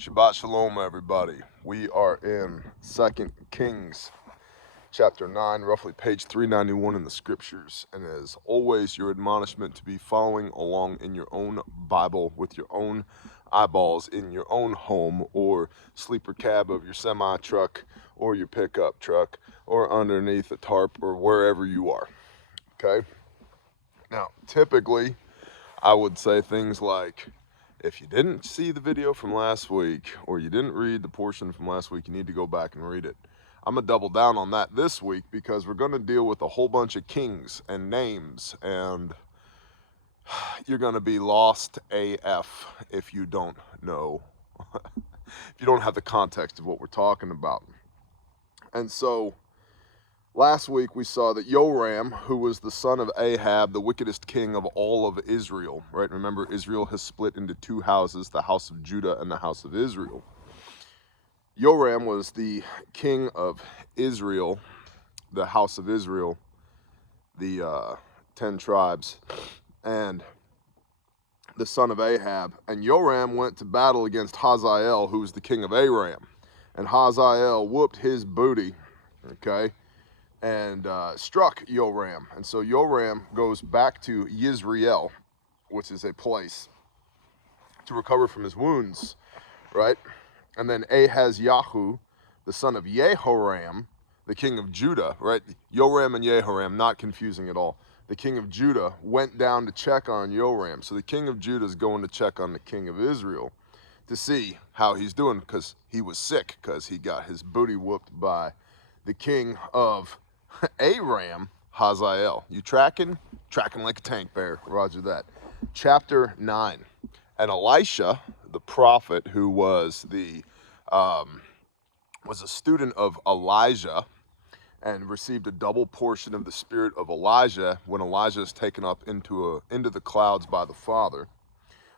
Shabbat Shalom, everybody. We are in 2 Kings chapter 9, roughly page 391 in the scriptures. And as always, your admonishment to be following along in your own Bible with your own eyeballs in your own home or sleeper cab of your semi-truck or your pickup truck or underneath a tarp or wherever you are. Okay? Now, typically, I would say things like, if you didn't see the video from last week or you didn't read the portion from last week, you need to go back and read it. I'm going to double down on that this week because we're going to deal with a whole bunch of kings and names, and you're going to be lost AF if you don't know, if you don't have the context of what we're talking about. And so last week we saw that Joram, who was the son of Ahab, the wickedest king of all of Israel, right? Remember, Israel has split into two houses, the house of Judah and the house of Israel. Joram was the king of Israel, the house of Israel, the 10 tribes, and the son of Ahab. And Joram went to battle against Hazael, who was the king of Aram. And Hazael whooped his booty, okay, and struck Joram. And so Joram goes back to Yisrael, which is a place, to recover from his wounds, right? And then Ahazyahu, the son of Jehoram, the king of Judah, right? Joram and Jehoram, not confusing at all. The king of Judah went down to check on Joram. So the king of Judah is going to check on the king of Israel to see how he's doing, because he was sick, because he got his booty whooped by the king of Aram, Hazael. You tracking? Tracking like a tank bear. Roger that. Chapter 9. And Elisha, the prophet, who was a student of Elijah and received a double portion of the spirit of Elijah when Elijah is taken up into the clouds by the Father.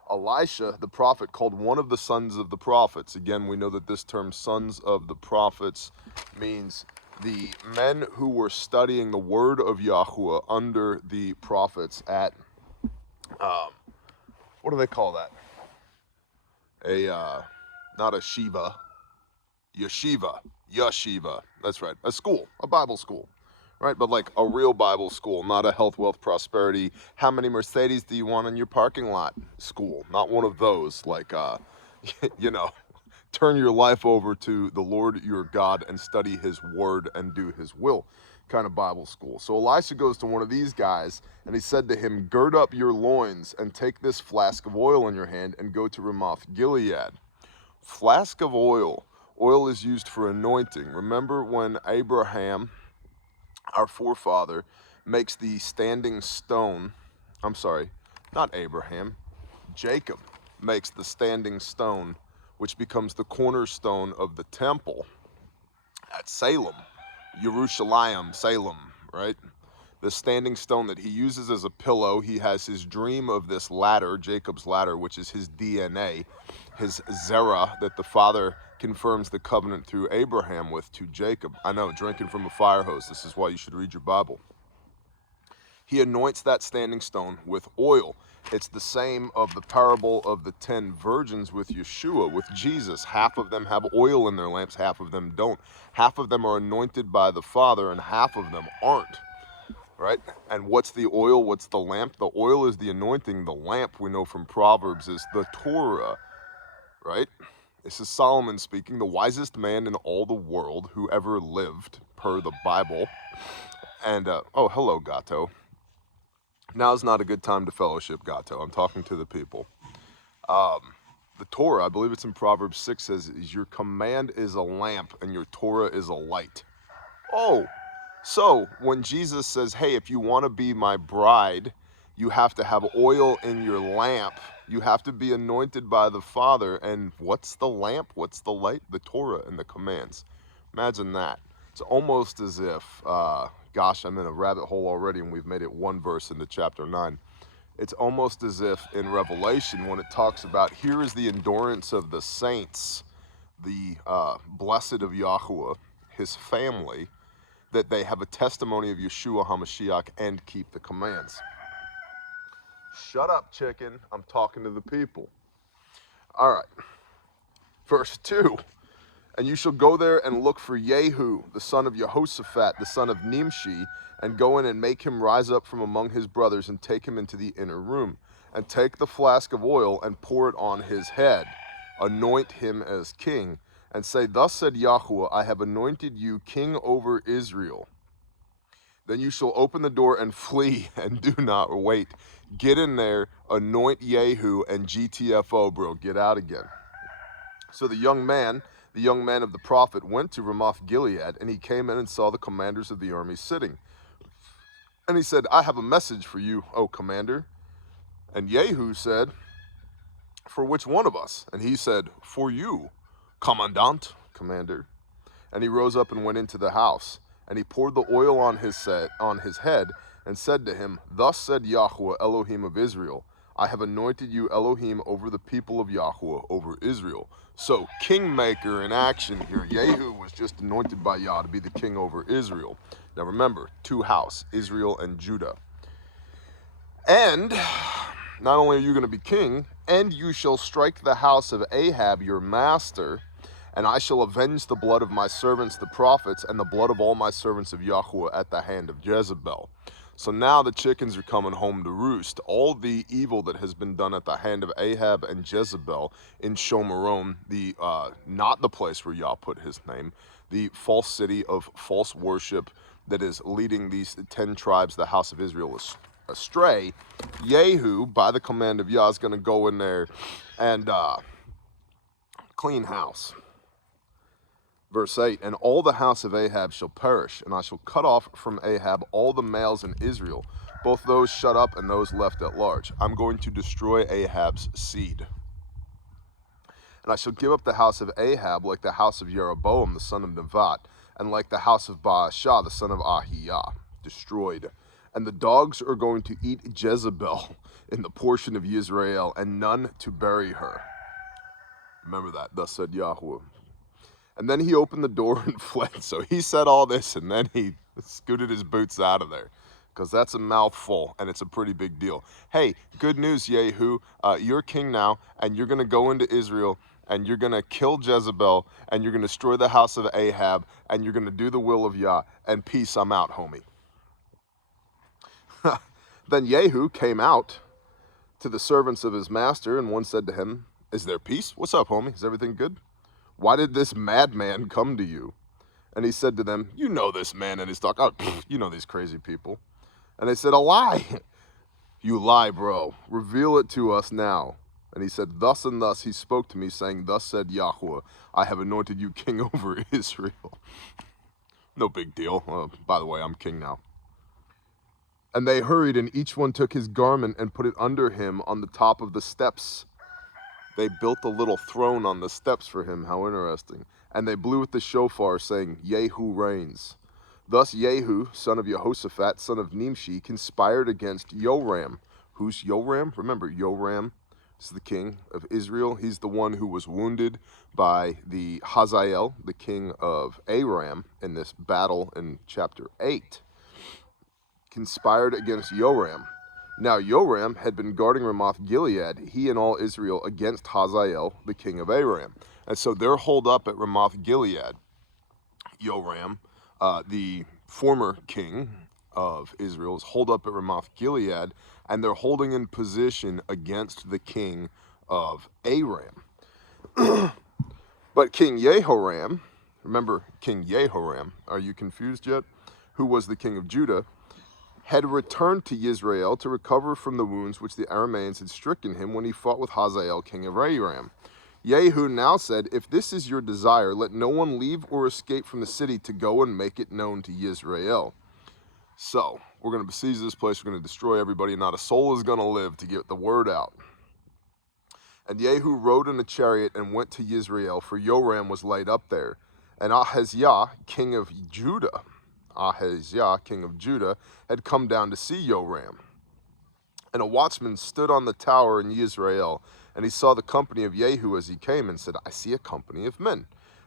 Elisha, the prophet, called one of the sons of the prophets. Again, we know that this term, sons of the prophets, means the men who were studying the word of Yahweh under the prophets at, what do they call that? Not a shiva, yeshiva, that's right, a school, a Bible school, right? But like a real Bible school, not a health, wealth, prosperity, how many Mercedes do you want in your parking lot school? Not one of those, like, you know, turn your life over to the Lord your God and study his word and do his will kind of Bible school. So Elisha goes to one of these guys and he said to him, gird up your loins and take this flask of oil in your hand and go to Ramoth Gilead. Flask of oil. Oil is used for anointing. Remember when Abraham, our forefather, makes the standing stone, I'm sorry, not Abraham, Jacob makes the standing stone, which becomes the cornerstone of the temple at Salem, Jerusalem, Salem, right? The standing stone that he uses as a pillow. He has his dream of this ladder, Jacob's ladder, which is his DNA, his zera, that the Father confirms the covenant through Abraham with to Jacob. I know, drinking from a fire hose. This is why you should read your Bible. He anoints that standing stone with oil. It's the same of the parable of the 10 virgins with Yeshua, with Jesus. Half of them have oil in their lamps, half of them don't. Half of them are anointed by the Father, and half of them aren't, right? And what's the oil? What's the lamp? The oil is the anointing. The lamp, we know from Proverbs, is the Torah, right? This is Solomon speaking, the wisest man in all the world who ever lived, per the Bible. And, oh, hello, Gato. Now's not a good time to fellowship, Gato. I'm talking to the people. The Torah, I believe it's in Proverbs 6, says, your command is a lamp and your Torah is a light. Oh, so when Jesus says, hey, if you want to be my bride, you have to have oil in your lamp. You have to be anointed by the Father. And what's the lamp? What's the light? The Torah and the commands. Imagine that. It's almost as if, gosh, I'm in a rabbit hole already and we've made it one verse into chapter 9. It's almost as if in Revelation when it talks about, here is the endurance of the saints, the blessed of Yahweh, his family, that they have a testimony of Yeshua HaMashiach and keep the commands. Shut up, chicken. I'm talking to the people. All right. Verse 2, and you shall go there and look for Jehu, the son of Jehoshaphat, the son of Nimshi, and go in and make him rise up from among his brothers, and take him into the inner room, and take the flask of oil and pour it on his head, anoint him as king, and say, thus said Yahweh, I have anointed you king over Israel. Then you shall open the door and flee, and do not wait. Get in there, anoint Jehu, and GTFO, bro, get out again. So the young man of the prophet, went to Ramoth Gilead, and he came in and saw the commanders of the army sitting. And he said, I have a message for you, O commander. And Jehu said, for which one of us? And he said, for you, commandant, commander. And he rose up and went into the house, and he poured the oil on his head, and said to him, thus said Yahweh, Elohim of Israel, I have anointed you Elohim over the people of Yahweh, over Israel. So, kingmaker in action here. Jehu was just anointed by Yah to be the king over Israel. Now remember, two house, Israel and Judah. And not only are you going to be king, and you shall strike the house of Ahab, your master, and I shall avenge the blood of my servants, the prophets, and the blood of all my servants of Yahweh at the hand of Jezebel. So now the chickens are coming home to roost. All the evil that has been done at the hand of Ahab and Jezebel in Shomeron, not the place where Yah put his name, the false city of false worship that is leading these 10 tribes, the house of Israel, astray. Jehu, by the command of Yah, is going to go in there and clean house. Verse 8, and all the house of Ahab shall perish, and I shall cut off from Ahab all the males in Israel, both those shut up and those left at large. I'm going to destroy Ahab's seed. And I shall give up the house of Ahab like the house of Jeroboam, the son of Nevat, and like the house of Baasha, the son of Ahijah, destroyed. And the dogs are going to eat Jezebel in the portion of Israel, and none to bury her. Remember that, thus said Yahweh. And then he opened the door and fled. So he said all this, and then he scooted his boots out of there, because that's a mouthful, and it's a pretty big deal. Hey, good news, Jehu. You're king now, and you're going to go into Israel, and you're going to kill Jezebel, and you're going to destroy the house of Ahab, and you're going to do the will of Yah, and peace, I'm out, homie. Then Jehu came out to the servants of his master, and one said to him, is there peace? What's up, homie? Is everything good? Why did this madman come to you? And he said to them, you know this man and his talk. Oh, you know these crazy people. And they said, a lie. You lie, bro. Reveal it to us now. And he said, thus and thus he spoke to me, saying, thus said Yahweh, I have anointed you king over Israel. No big deal. By the way, I'm king now. And they hurried, and each one took his garment and put it under him on the top of the steps. They built a little throne on the steps for him. How interesting. And they blew with the shofar, saying, Jehu reigns. Thus Jehu, son of Jehoshaphat, son of Nimshi, conspired against Joram. Who's Joram? Remember, Joram is the king of Israel. He's the one who was wounded by the Hazael, the king of Aram, in this battle in chapter 8. Conspired against Joram. Now Joram had been guarding Ramoth Gilead, he and all Israel, against Hazael, the king of Aram. And so they're holed up at Ramoth Gilead. Joram, the former king of Israel, is holed up at Ramoth Gilead, and they're holding in position against the king of Aram. But King Jehoram, remember King Jehoram, are you confused yet? Who was the king of Judah, had returned to Israel to recover from the wounds which the Arameans had stricken him when he fought with Hazael, king of Aram. Jehu now said, if this is your desire, let no one leave or escape from the city to go and make it known to Israel. So, we're going to besiege this place, we're going to destroy everybody, and not a soul is going to live to get the word out. And Jehu rode in a chariot and went to Israel, for Joram was laid up there. And Ahaziah, king of Judah, had come down to see Joram. And a watchman stood on the tower in Israel, and he saw the company of Jehu as he came, and said, I see a company of men.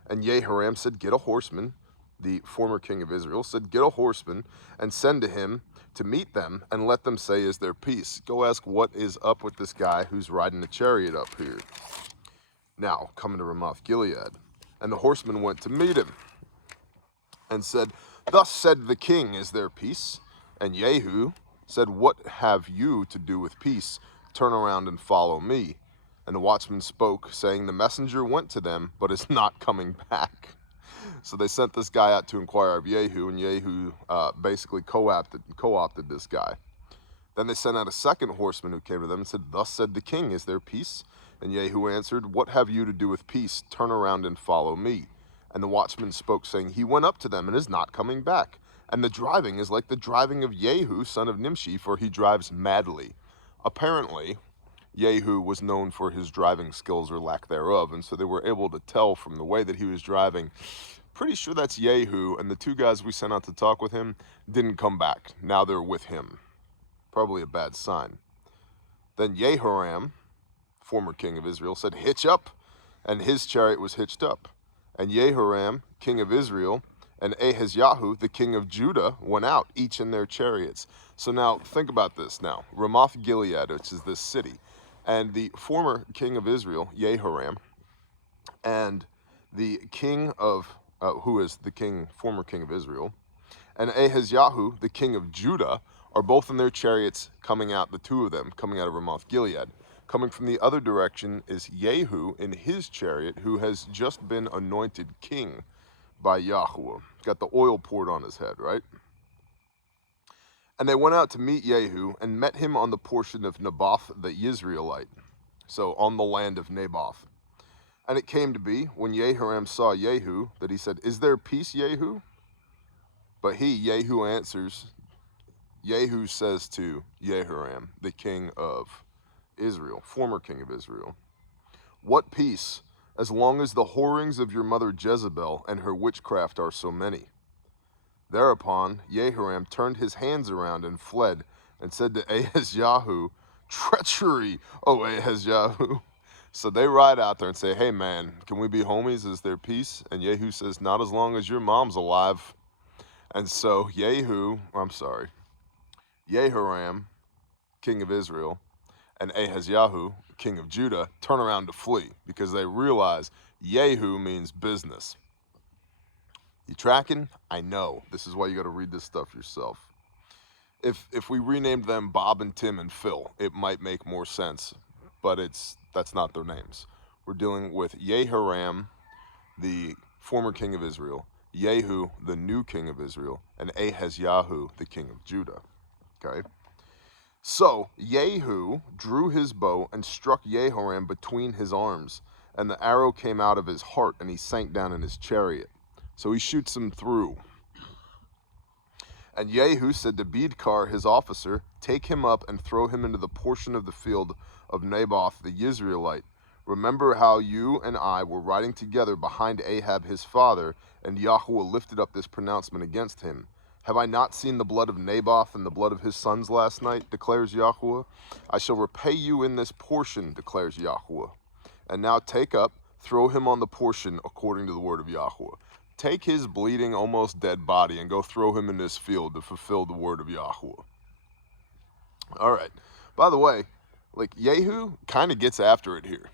And Jehoram said, get a horseman. The former king of Israel said, get a horseman, and send to him to meet them, and let them say, is there peace? Go ask what is up with this guy who's riding a chariot up here. now coming to Ramoth Gilead. And the horsemen went to meet him, and said, Thus said the king, is there peace? And Jehu said, What have you to do with peace? Turn around and follow me. And the watchman spoke, saying, The messenger went to them, but is not coming back. So they sent this guy out to inquire of Jehu, and Jehu basically co-opted this guy. Then they sent out a second horseman who came to them and said, Thus said the king, is there peace? And Jehu answered, What have you to do with peace? Turn around and follow me. And the watchman spoke, saying, He went up to them and is not coming back. And the driving is like the driving of Jehu, son of Nimshi, for he drives madly. Apparently, Jehu was known for his driving skills or lack thereof, and so they were able to tell from the way that he was driving. Pretty sure that's Jehu, and the two guys we sent out to talk with him didn't come back. Now they're with him. Probably a bad sign. Then Jehoram, former king of Israel, said, Hitch up, and his chariot was hitched up. And Jehoram, king of Israel, and Ahazyahu, the king of Judah, went out, each in their chariots. So now, think about this now. Ramoth Gilead, which is this city, and the former king of Israel, Jehoram, and the king of, who is the former king of Israel, and Ahazyahu, the king of Judah, are both in their chariots coming out, the two of them, coming out of Ramoth Gilead. Coming from the other direction is Jehu in his chariot, who has just been anointed king by Yahweh. Got the oil poured on his head, right? And they went out to meet Jehu and met him on the portion of Naboth the Yisraelite, so on the land of Naboth. And it came to be, when Jehoram saw Jehu, that he said, Is there peace, Jehu? But Jehu says to Jehoram, the king of Israel, former king of Israel, What peace, as long as the whorings of your mother Jezebel and her witchcraft are so many? Thereupon Jehoram turned his hands around and fled, and said to Ahazyahu, Treachery, O Ahazyahu. So they ride out there and say, Hey man, can we be homies? Is there peace? And Jehu says, Not as long as your mom's alive. And so Jehoram, king of Israel, and Ahazyahu, king of Judah, turn around to flee because they realize Jehu means business. You tracking? I know. This is why you got to read this stuff yourself. If we renamed them Bob and Tim and Phil, it might make more sense, but that's not their names. We're dealing with Jehoram, the former king of Israel, Jehu, the new king of Israel, and Ahazyahu, the king of Judah. Okay? So Jehu drew his bow and struck Jehoram between his arms, and the arrow came out of his heart, and he sank down in his chariot. So he shoots him through. And Jehu said to Bidkar, his officer, Take him up and throw him into the portion of the field of Naboth the Yisraelite. Remember how you and I were riding together behind Ahab his father, and Yahweh lifted up this pronouncement against him. Have I not seen the blood of Naboth and the blood of his sons last night, declares Yahweh? I shall repay you in this portion, declares Yahweh. And now take up, throw him on the portion according to the word of Yahweh. Take his bleeding, almost dead body and go throw him in this field to fulfill the word of Yahweh. All right. By the way, Jehu kind of gets after it here.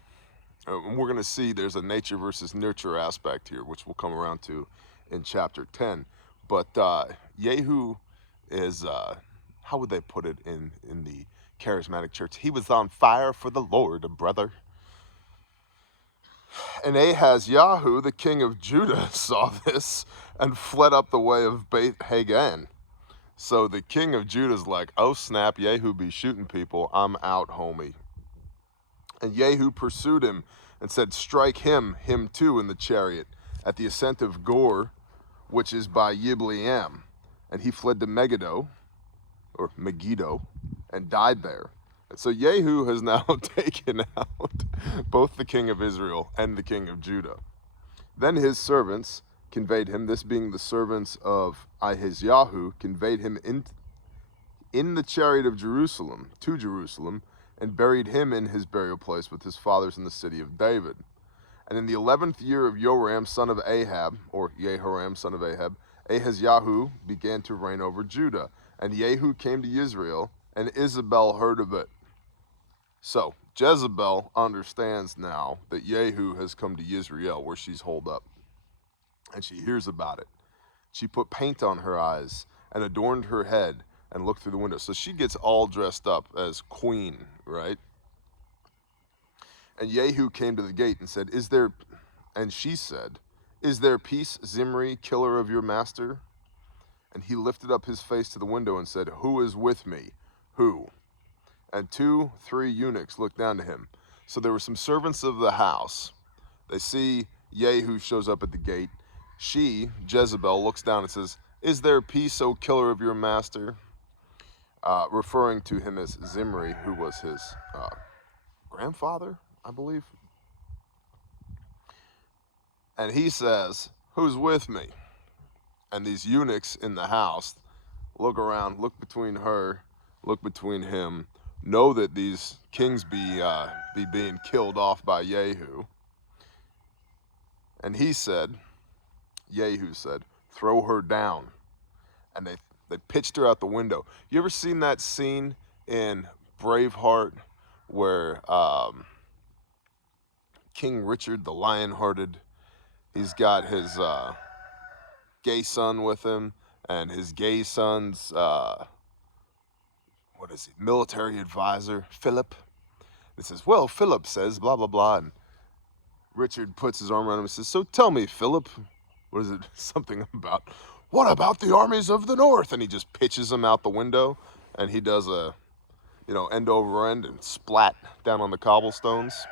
And we're going to see there's a nature versus nurture aspect here, which we'll come around to in chapter 10. But Jehu is, how would they put it in the charismatic church? He was on fire for the Lord, brother. And Ahazyahu, the king of Judah, saw this and fled up the way of Beth Hagan. So the king of Judah's like, oh snap, Jehu be shooting people. I'm out, homie. And Jehu pursued him and said, strike him too, in the chariot at the ascent of Gor, which is by Yibleam. And he fled to Megiddo, and died there. And so Jehu has now taken out both the king of Israel and the king of Judah. Then his servants conveyed him, this being the servants of Ahazyahu, conveyed him in the chariot of Jerusalem, to Jerusalem, and buried him in his burial place with his fathers in the city of David. And in the 11th year of Joram, son of Ahab, or Jehoram, son of Ahab, Ahazyahu began to reign over Judah. And Jehu came to Israel, and Jezebel heard of it. So, Jezebel understands now that Yehu has come to Yisrael, where she's holed up, and she hears about it. She put paint on her eyes and adorned her head and looked through the window. So she gets all dressed up as queen, right? And Yehu came to the gate and said, and she said, "Is there peace, Zimri, killer of your master?" And he lifted up his face to the window and said, "Who is with me? Who?" And 2, 3 eunuchs looked down to him. So there were some servants of the house. They see Yehu shows up at the gate. She, Jezebel, looks down and says, "Is there peace, O killer of your master?" Referring to him as Zimri, who was his grandfather, I believe. And he says, "Who's with me?" And these eunuchs in the house look around, look between her, look between him, know that these kings be being killed off by Yehu. And he said, Yehu said, "Throw her down." And they pitched her out the window. You ever seen that scene in Braveheart where King Richard the Lionhearted, he's got his gay son with him, and his gay son's military advisor, Philip. It says, "Well, Philip says blah blah blah," and Richard puts his arm around him and says, "So tell me, Philip, what is it? Something about, what about the armies of the north?" And he just pitches him out the window, and he does a, end over end and splat down on the cobblestones.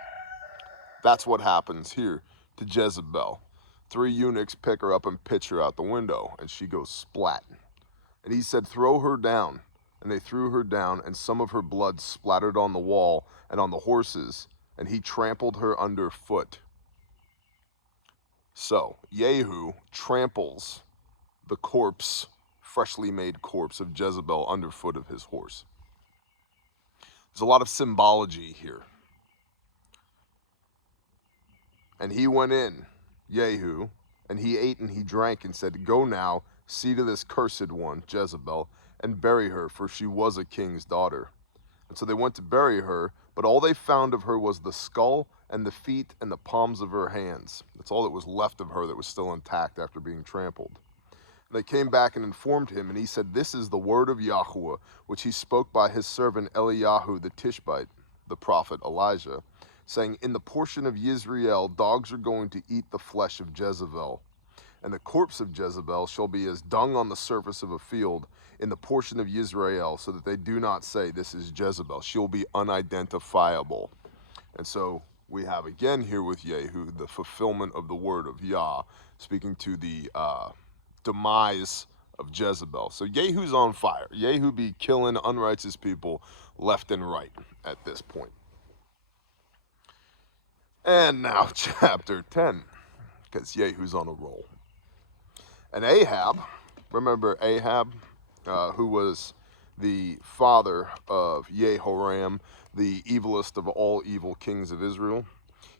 That's what happens here to Jezebel. 3 eunuchs pick her up and pitch her out the window, and she goes splat. And he said, "Throw her down." And they threw her down, and some of her blood splattered on the wall and on the horses, and he trampled her underfoot. So Yehu tramples the corpse, freshly made corpse of Jezebel underfoot of his horse. There's a lot of symbology here. And he went in, Yehu, and he ate and he drank and said, "Go now, see to this cursed one, Jezebel, and bury her, for she was a king's daughter." And so they went to bury her, but all they found of her was the skull and the feet and the palms of her hands. That's all that was left of her that was still intact after being trampled. And they came back and informed him, and he said, "This is the word of Yahweh, which he spoke by his servant Eliyahu the Tishbite, the prophet Elijah, saying, in the portion of Yisrael, dogs are going to eat the flesh of Jezebel. And the corpse of Jezebel shall be as dung on the surface of a field in the portion of Yisrael, so that they do not say, this is Jezebel. She'll be unidentifiable." And so we have again here with Yehu the fulfillment of the word of Yah, speaking to the demise of Jezebel. So Yehu's on fire. Yehu be killing unrighteous people left and right at this point. And now chapter 10, because Yehu's on a roll. And Ahab, remember Ahab, who was the father of Jehoram, the evilest of all evil kings of Israel.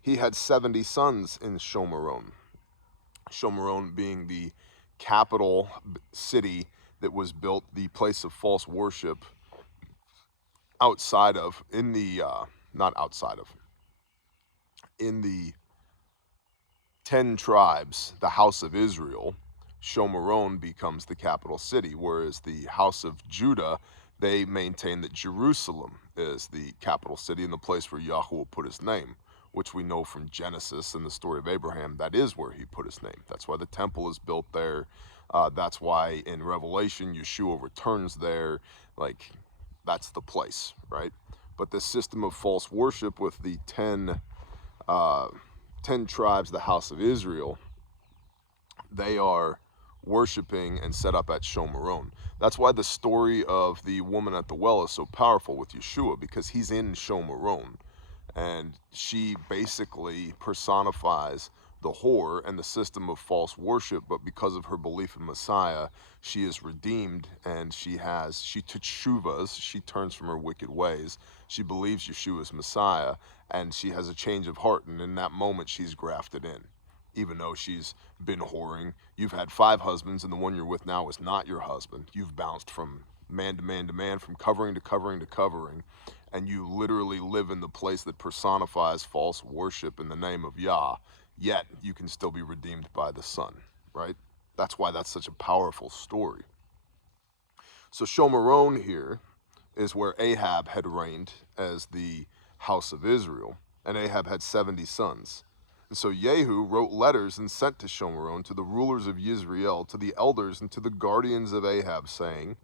He had 70 sons in Shomeron. Shomeron being the capital city that was built, the place of false worship outside of, in the 10 tribes, the house of Israel, Shomeron becomes the capital city, whereas the house of Judah, they maintain that Jerusalem is the capital city and the place where Yahweh put his name, which we know from Genesis and the story of Abraham, that is where he put his name. That's why the temple is built there. That's why in Revelation, Yeshua returns there. Like, that's the place, right? But this system of false worship with the 10 tribes, the house of Israel, they are worshiping and set up at Shomeron. That's why the story of the woman at the well is so powerful with Yeshua, because he's in Shomeron, and she basically personifies the whore and the system of false worship, but because of her belief in Messiah, she is redeemed, and she teshuvas, she turns from her wicked ways, she believes Yeshua is Messiah, and she has a change of heart, and in that moment she's grafted in. Even though she's been whoring, you've had 5 husbands, and the one you're with now is not your husband. You've bounced from man to man to man, from covering to covering to covering, and you literally live in the place that personifies false worship in the name of Yah, yet you can still be redeemed by the Son, right? That's why that's such a powerful story. So Shomeron here is where Ahab had reigned as the house of Israel, and Ahab had 70 sons. And so Jehu wrote letters and sent to Shomeron, to the rulers of Yisrael, to the elders, and to the guardians of Ahab, saying,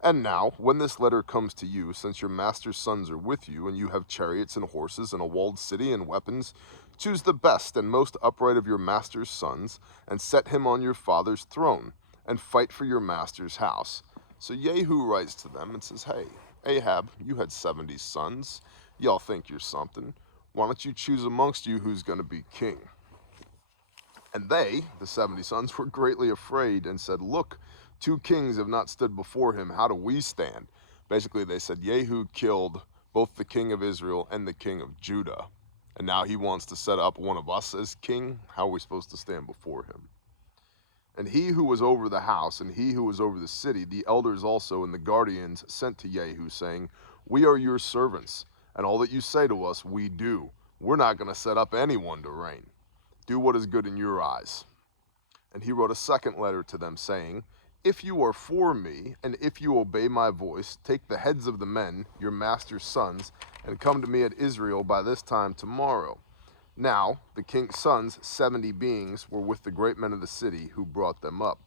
"And now, when this letter comes to you, since your master's sons are with you, and you have chariots and horses and a walled city and weapons, choose the best and most upright of your master's sons, and set him on your father's throne, and fight for your master's house." So Jehu writes to them and says, "Hey, Ahab, you had 70 sons. Y'all think you're something. Why don't you choose amongst you who's going to be king?" And they, the 70 sons, were greatly afraid and said, "Look, 2 kings have not stood before him. How do we stand?" Basically, they said, Jehu killed both the king of Israel and the king of Judah. And now he wants to set up one of us as king. How are we supposed to stand before him? And he who was over the house and he who was over the city, the elders also and the guardians, sent to Jehu, saying, "We are your servants, and all that you say to us we do. We're not going to set up anyone to reign. Do what is good in your eyes." And he wrote a second letter to them, saying, "If you are for me, and if you obey my voice, take the heads of the men, your master's sons, and come to me at Israel by this time tomorrow." Now the king's sons, 70 beings, were with the great men of the city who brought them up.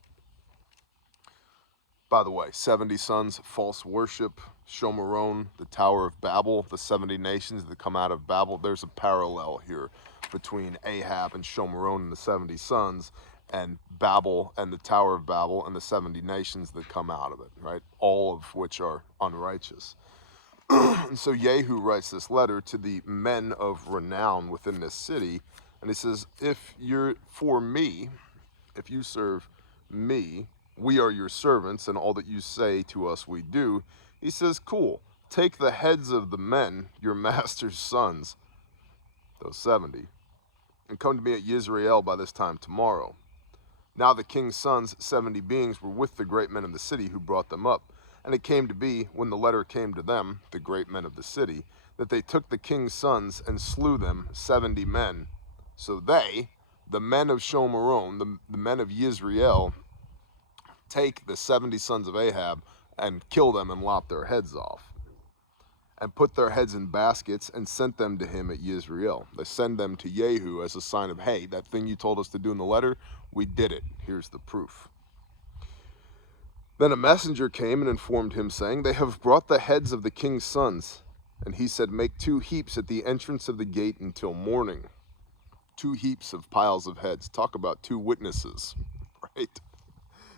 By the way, 70 sons, false worship, Shomeron, the Tower of Babel, the 70 nations that come out of Babel. There's a parallel here between Ahab and Shomeron and the 70 sons, and Babel and the Tower of Babel and the 70 nations that come out of it, right? All of which are unrighteous. And so Jehu writes this letter to the men of renown within this city, and he says, "If you're for me, if you serve me, we are your servants, and all that you say to us we do." He says, "Cool, take the heads of the men, your master's sons," those 70, "and come to me at Yisrael by this time tomorrow." Now the king's sons, 70 beings, were with the great men of the city who brought them up. And it came to be, when the letter came to them, the great men of the city, that they took the king's sons and slew them, 70 men. So they, the men of Shomeron, the men of Yisrael, take the 70 sons of Ahab and kill them and lop their heads off, and put their heads in baskets and sent them to him at Yisrael. They send them to Jehu as a sign of, "Hey, that thing you told us to do in the letter, we did it. Here's the proof." Then a messenger came and informed him, saying, "They have brought the heads of the king's sons." And he said, "Make 2 heaps at the entrance of the gate until morning." 2 heaps of piles of heads. Talk about 2 witnesses, right?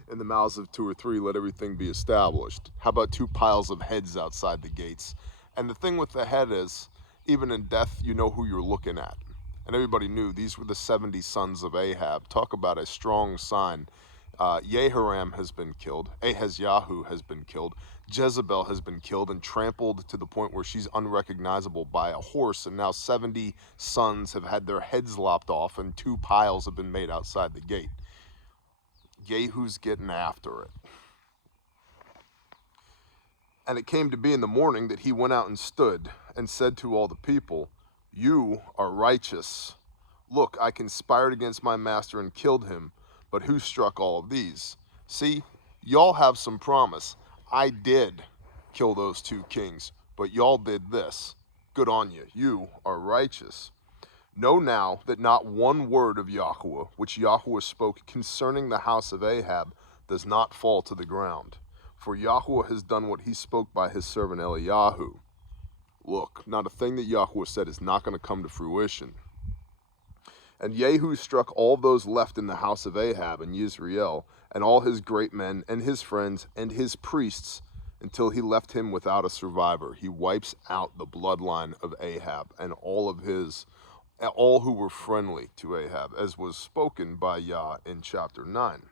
In the mouths of 2 or 3, let everything be established. How about 2 piles of heads outside the gates? And the thing with the head is, even in death, you know who you're looking at. And everybody knew these were the 70 sons of Ahab. Talk about a strong sign. Jehoram has been killed. Ahazyahu has been killed. Jezebel has been killed and trampled to the point where she's unrecognizable by a horse. And now 70 sons have had their heads lopped off, and 2 piles have been made outside the gate. Jehu's getting after it. And it came to be in the morning that he went out and stood and said to all the people, "You are righteous. Look, I conspired against my master and killed him. But who struck all of these? See, y'all have some promise. I did kill those 2 kings, but y'all did this. Good on you. You are righteous. Know now that not one word of Yahweh, which Yahweh spoke concerning the house of Ahab, does not fall to the ground. For Yahweh has done what he spoke by his servant Eliyahu. Look, not a thing that Yahweh said is not going to come to fruition." And Jehu struck all those left in the house of Ahab and Yisrael, and all his great men, and his friends, and his priests, until he left him without a survivor. He wipes out the bloodline of Ahab and all who were friendly to Ahab, as was spoken by Yah in chapter 9.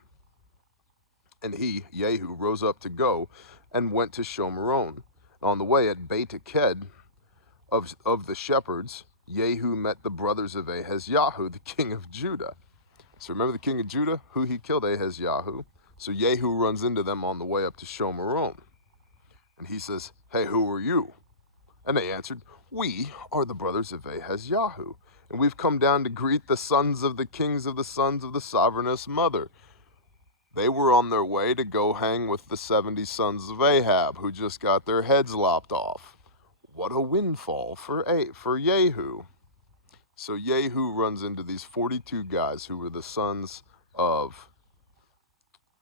And he, Jehu, rose up to go, and went to Shomeron. On the way at Beit Aked of the shepherds, Jehu met the brothers of Ahazyahu, the king of Judah. So remember the king of Judah, who he killed, Ahazyahu. So Jehu runs into them on the way up to Shomeron. And he says, "Hey, who are you?" And they answered, "We are the brothers of Ahaz, and we've come down to greet the sons of the kings of the sons of the sovereigness mother." They were on their way to go hang with the 70 sons of Ahab, who just got their heads lopped off. What a windfall for Jehu. So Jehu runs into these 42 guys who were the sons of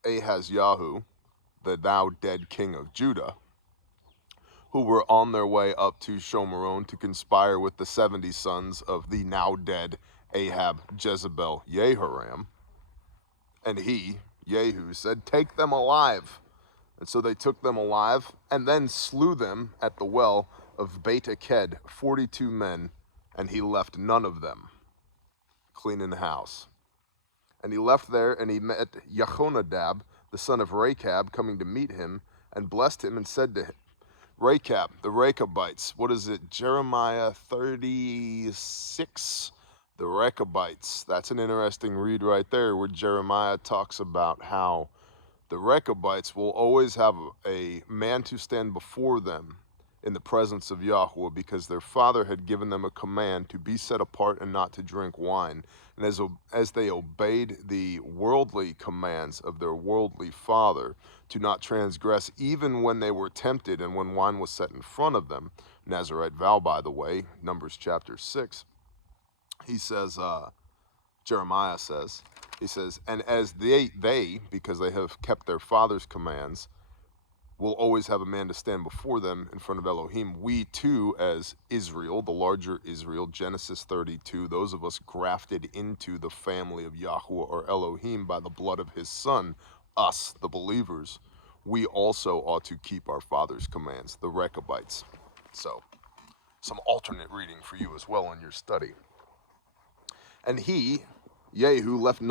Ahaz, the now dead king of Judah, who were on their way up to Shomeron to conspire with the 70 sons of the now dead Ahab, Jezebel, Jehoram. And he, Jehu, said, "Take them alive." And so they took them alive and then slew them at the well of Beit Aked, 42 men, and he left none of them cleaning the house. And he left there, and he met Jehonadab, the son of Rechab, coming to meet him, and blessed him and said to him, Rechab, the Rechabites, what is it, Jeremiah 36? The Rechabites. That's an interesting read right there, where Jeremiah talks about how the Rechabites will always have a man to stand before them in the presence of Yahweh, because their father had given them a command to be set apart and not to drink wine. And as they obeyed the worldly commands of their worldly father, to not transgress even when they were tempted and when wine was set in front of them. Nazirite vow, by the way, Numbers chapter 6. He says, Jeremiah says, he says, and as they, because they have kept their father's commands, will always have a man to stand before them in front of Elohim. We too, as Israel, the larger Israel, Genesis 32, those of us grafted into the family of Yahweh or Elohim by the blood of his son, us, the believers, we also ought to keep our father's commands, the Rechabites. So, some alternate reading for you as well in your study. And he, Jehu, left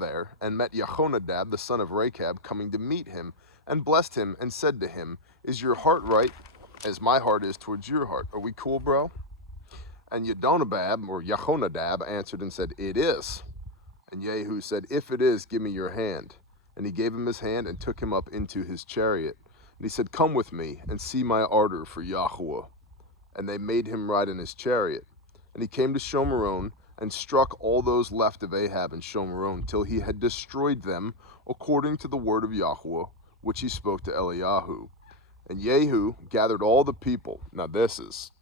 there, and met Jehonadab, the son of Rechab, coming to meet him, and blessed him, and said to him, "Is your heart right, as my heart is towards your heart? Are we cool, bro?" And Jehonadab answered and said, "It is." And Jehu said, "If it is, give me your hand." And he gave him his hand and took him up into his chariot. And he said, "Come with me, and see my ardor for Yahweh." And they made him ride in his chariot. And he came to Shomeron, and struck all those left of Ahab in Shomeron, till he had destroyed them, according to the word of Yahweh, which he spoke to Eliyahu. And Jehu gathered all the people. Now this is...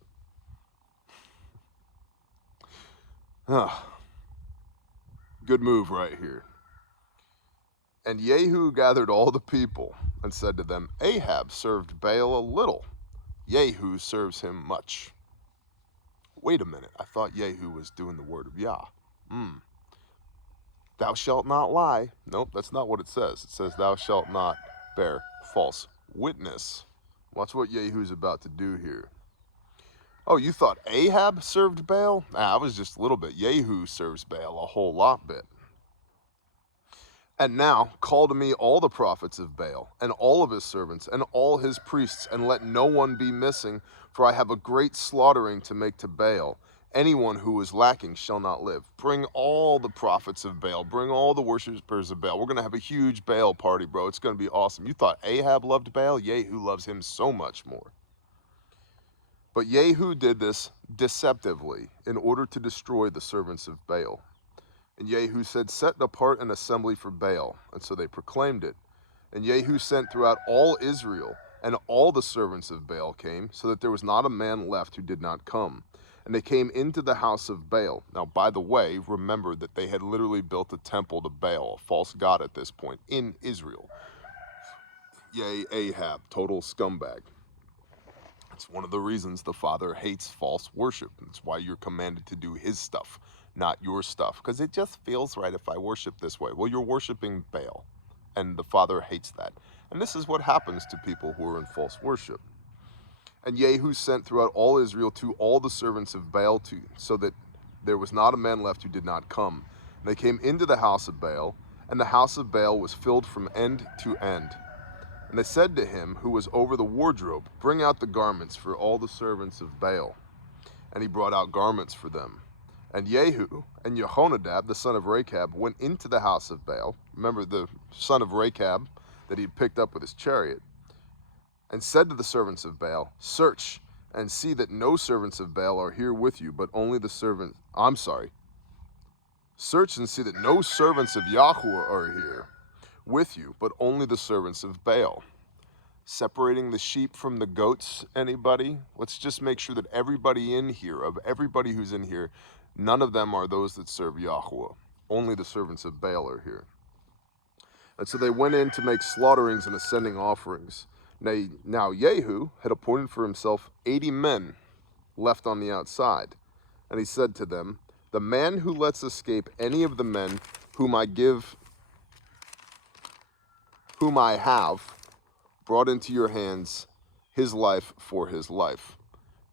good move right here. And Jehu gathered all the people, and said to them, "Ahab served Baal a little. Jehu serves him much." Wait a minute, I thought Jehu was doing the word of Yah. Thou shalt not lie. Nope, that's not what it says. It says, thou shalt not bear false witness. Watch what Jehu's about to do here. Oh, you thought Ahab served Baal? I was just a little bit. Jehu serves Baal a whole lot bit. And now call to me all the prophets of Baal, and all of his servants, and all his priests, and let no one be missing, for I have a great slaughtering to make to Baal. Anyone who is lacking shall not live. Bring all the prophets of Baal, bring all the worshipers of Baal. We're going to have a huge Baal party, bro. It's going to be awesome. You thought Ahab loved Baal? Jehu loves him so much more. But Jehu did this deceptively in order to destroy the servants of Baal. And Jehu said, "Set apart an assembly for Baal." And so they proclaimed it. And Jehu sent throughout all Israel, and all the servants of Baal came, so that there was not a man left who did not come. And they came into the house of Baal. Now, by the way, remember that they had literally built a temple to Baal, a false god at this point, in Israel. Yea, Ahab, total scumbag. It's one of the reasons the Father hates false worship. That's why you're commanded to do his stuff, not your stuff, because it just feels right if I worship this way. Well, you're worshiping Baal, and the Father hates that. And this is what happens to people who are in false worship. And Jehu sent throughout all Israel to all the servants of Baal, so that there was not a man left who did not come. And they came into the house of Baal, and the house of Baal was filled from end to end. And they said to him who was over the wardrobe, "Bring out the garments for all the servants of Baal." And he brought out garments for them. And Jehu and Jehonadab, the son of Rechab, went into the house of Baal. Remember, the son of Rechab that he had picked up with his chariot. and said to the servants of Baal, search and see that no servants of Baal are here with you, but only the search and see that no servants of Yahweh are here with you, but only the servants of Baal. Separating the sheep from the goats, anybody? Let's just make sure that everybody in here, of everybody who's in here, none of them are those that serve Yahweh. Only the servants of Baal are here. And so they went in to make slaughterings and ascending offerings. Now Jehu had appointed for himself 80 men left on the outside. And he said to them, the man who lets escape any of the men whom I have brought into your hands, his life for his life.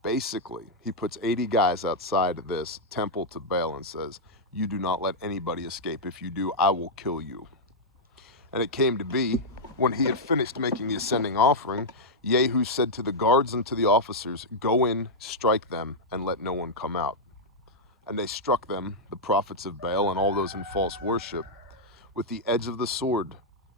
Basically, he puts 80 guys outside this temple to Baal and says, you do not let anybody escape. If you do, I will kill you. And it came to be, when he had finished making the ascending offering, Jehu said to the guards and to the officers, go in, strike them, and let no one come out. And they struck them, the prophets of Baal and all those in false worship, with the edge of the sword.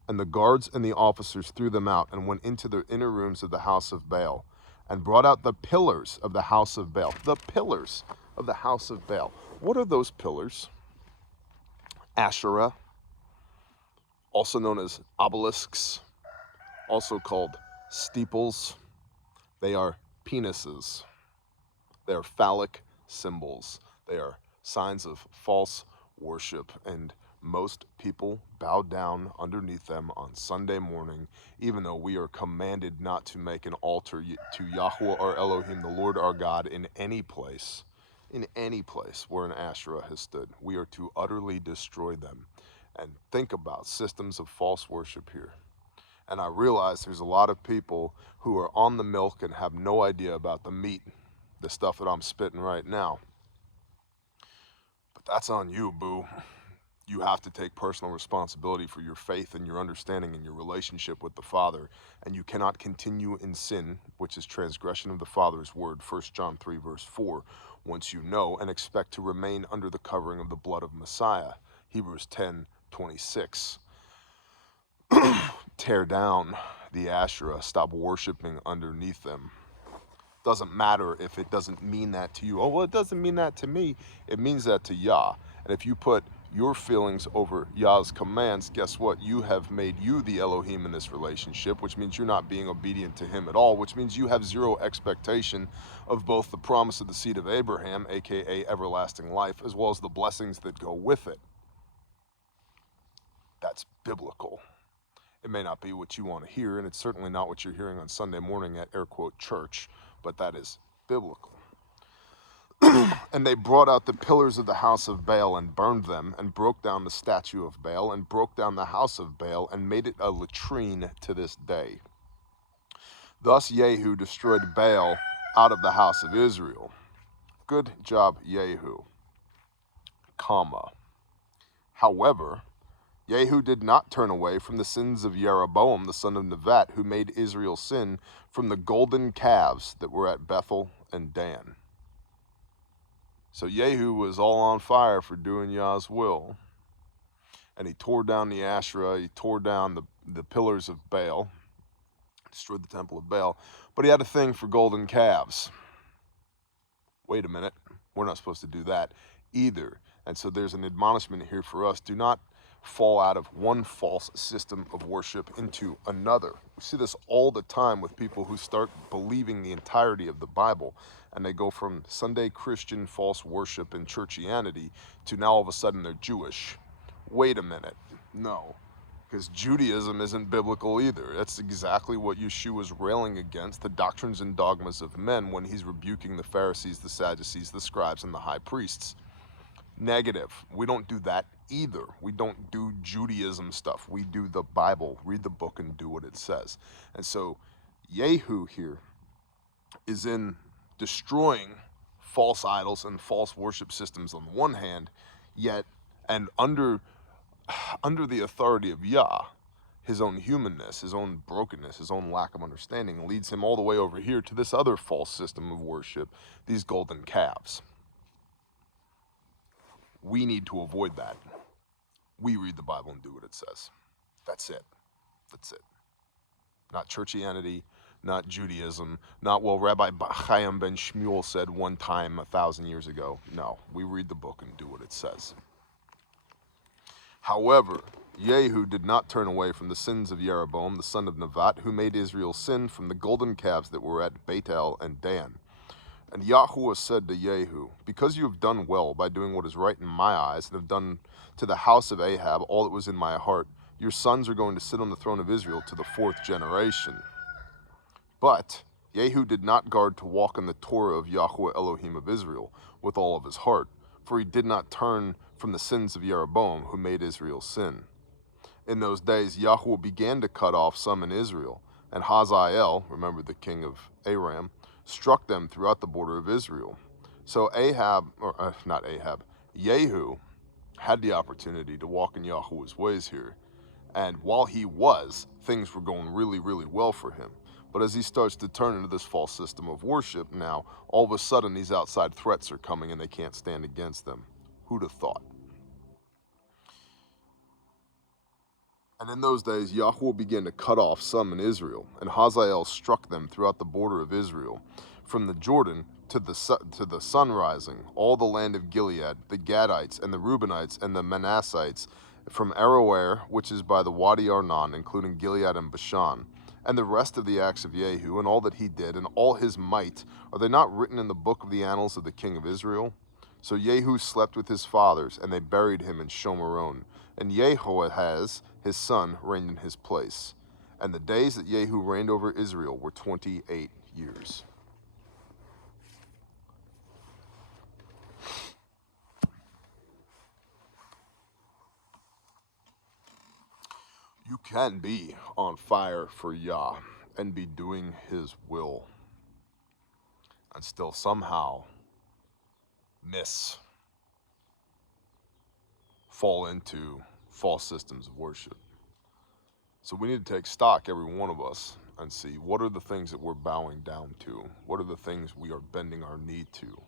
And the guards and the officers threw them out and went into the inner rooms of the house of Baal and brought out the pillars of the house of Baal. The pillars of the house of Baal. What are those pillars? Asherah, also known as obelisks, also called steeples. They are penises. They are phallic symbols. They are signs of false worship, and most people bow down underneath them on Sunday morning, even though we are commanded not to make an altar to Yahweh our Elohim, the Lord our God, in any place where an Asherah has stood. We are to utterly destroy them. And think about systems of false worship here. And I realize there's a lot of people who are on the milk and have no idea about the meat, the stuff that I'm spitting right now. But that's on you, boo. You have to take personal responsibility for your faith and your understanding and your relationship with the Father. And you cannot continue in sin, which is transgression of the Father's word, 1 John 3 verse 4, once you know and expect to remain under the covering of the blood of Messiah, Hebrews 10:26. Tear down the Asherah. Stop worshiping underneath them. Doesn't matter if it doesn't mean that to you. Oh, well, it doesn't mean that to me. It means that to Yah. And if you put your feelings over Yah's commands, guess what? You have made you the Elohim in this relationship, which means you're not being obedient to him at all, which means you have zero expectation of both the promise of the seed of Abraham, aka everlasting life, as well as the blessings that go with it. That's biblical. It may not be what you want to hear, and it's certainly not what you're hearing on Sunday morning at air quote church, but that is biblical. And they brought out the pillars of the house of Baal and burned them, and broke down the statue of Baal, and broke down the house of Baal, and made it a latrine to this day. Thus Jehu destroyed Baal out of the house of Israel. Good job, Jehu. However, Jehu did not turn away from the sins of Jeroboam, the son of Nevat, who made Israel sin from the golden calves that were at Bethel and Dan. So Jehu was all on fire for doing Yah's will. And he tore down the Asherah, he tore down the pillars of Baal, destroyed the temple of Baal, but he had a thing for golden calves. Wait a minute, we're not supposed to do that either. And so there's an admonishment here for us. Do not fall out of one false system of worship into another. We see this all the time with people who start believing the entirety of the Bible, and they go from Sunday Christian false worship and churchianity to now all of a sudden they're Jewish. Wait a minute. No, because Judaism isn't biblical either. That's exactly what Yeshua was railing against, the doctrines and dogmas of men, when he's rebuking the Pharisees, the Sadducees, the scribes, and the high priests. Negative. We don't do that either. We don't do Judaism stuff. We do the Bible, read the book, and do what it says. And so Jehu here is in destroying false idols and false worship systems on the one hand, yet, and under the authority of Yah, his own humanness, his own brokenness, his own lack of understanding leads him all the way over here to this other false system of worship, these golden calves. We need to avoid that. We read the Bible and do what it says. That's it. That's it. Not churchianity, not Judaism, not, well, Rabbi Chaim ben Shmuel said one time 1,000 years ago. No, we read the book and do what it says. However, Yehu did not turn away from the sins of Jeroboam, the son of Nevat, who made Israel sin from the golden calves that were at Bethel and Dan. And Yahuwah said to Yehu, because you have done well by doing what is right in my eyes, and have done to the house of Ahab all that was in my heart, your sons are going to sit on the throne of Israel to the 4th generation. But Yehu did not guard to walk in the Torah of Yahuwah Elohim of Israel with all of his heart, for he did not turn from the sins of Jeroboam, who made Israel sin. In those days, Yahuwah began to cut off some in Israel, and Hazael, remember the king of Aram, struck them throughout the border of Israel. So Yehu had the opportunity to walk in Yahuwah's ways here. And while he was, things were going really, really well for him. But as he starts to turn into this false system of worship now, all of a sudden these outside threats are coming and they can't stand against them. Who'd have thought? And in those days, Yahuwah began to cut off some in Israel, and Hazael struck them throughout the border of Israel, from the Jordan to the sun rising, all the land of Gilead, the Gadites and the Reubenites and the Manassites, from Aroer, which is by the Wadi Arnon, including Gilead and Bashan, and the rest of the acts of Yehu, and all that he did, and all his might, are they not written in the book of the annals of the king of Israel? So Yehu slept with his fathers, and they buried him in Shomeron. And Jehoahaz, his son, reigned in his place. And the days that Yehu reigned over Israel were 28 years. You can be on fire for Yah and be doing his will and still somehow fall into false systems of worship. So we need to take stock, every one of us, and see what are the things that we're bowing down to? What are the things we are bending our knee to?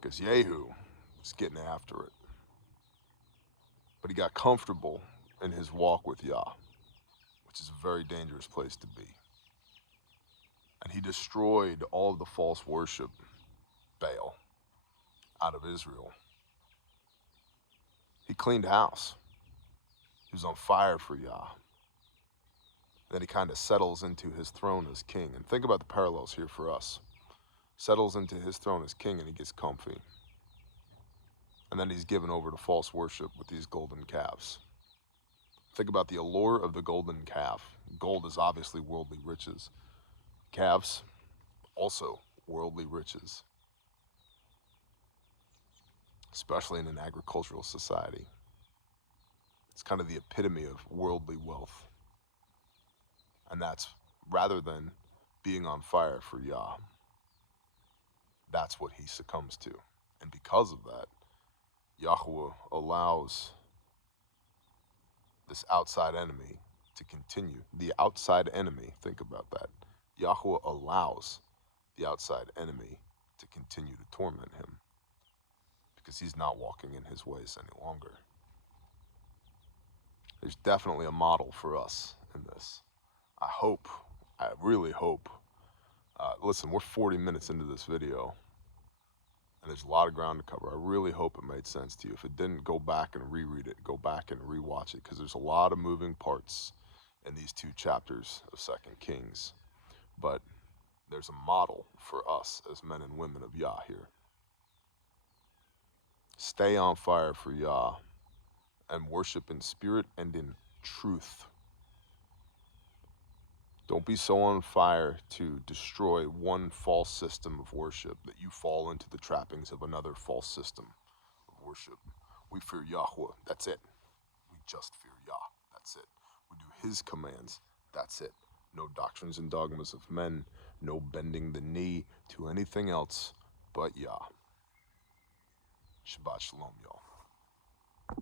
Because Yehu was getting after it. But he got comfortable in his walk with Yah, which is a very dangerous place to be. And he destroyed all of the false worship, Baal, out of Israel. He cleaned house. He was on fire for Yah. Then he kind of settles into his throne as king. And think about the parallels here for us. Settles into his throne as king and he gets comfy. And then he's given over to false worship with these golden calves. Think about the allure of the golden calf. Gold is obviously worldly riches. Calves, also worldly riches. Especially in an agricultural society. It's kind of the epitome of worldly wealth. And that's rather than being on fire for Yah. That's what he succumbs to. And because of that, Yahuwah allows this outside enemy to continue. The outside enemy, think about that. Yahuwah allows the outside enemy to continue to torment him because he's not walking in his ways any longer. There's definitely a model for us in this. I really hope, listen, we're 40 minutes into this video and there's a lot of ground to cover. I really hope it made sense to you. If it didn't, go back and reread it, go back and rewatch it, because there's a lot of moving parts in these 2 chapters of 2 Kings. But there's a model for us as men and women of Yah here. Stay on fire for Yah and worship in spirit and in truth. Don't be so on fire to destroy one false system of worship that you fall into the trappings of another false system of worship. We fear Yahuwah, that's it. We just fear Yah, that's it. We do his commands, that's it. No doctrines and dogmas of men, no bending the knee to anything else but Yah. Shabbat shalom, y'all.